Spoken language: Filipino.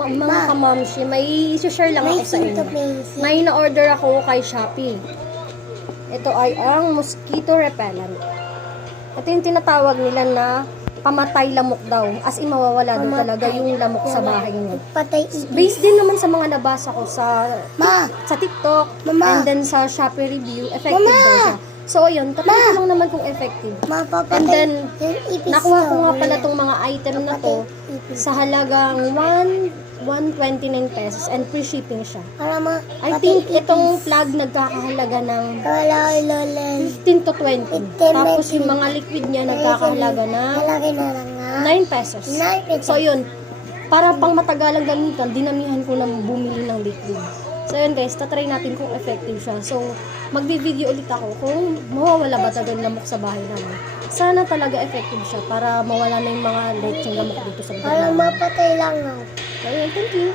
mga kamamshi, may isi-share lang ako sa inyo. May na-order ako kay Shopee. Ito ay ang mosquito repellent. Ito yung tinatawag nila na pamatay lamok daw. As in, mawawala daw talaga yung lamok sa bahay niyo. Patay ipis. Based din naman sa mga nabasa ko sa TikTok and then sa Shopee review, effective daw siya. So, ayun, tatry ko lang naman kung effective. And then, nakuha ko nga pala tong mga item na to sa halagang 129 pesos and free shipping siya. I think itong plug nagkakahalaga ng 15 to 20. Tapos yung mga liquid niya nagkakahalaga ng 9 pesos. So, yun. Para pang matagalang gamitan, dinamihan ko na bumili ng liquid. So, yun guys, tatry natin kung effective siya. So, magbi-video ulit ako kung mawawala ba talaga yung lamok sa bahay namin. Sana talaga effective siya para mawala na yung mga lecheng lamok dito sa bahay. Para mapatay lang ako. So, yun, thank you.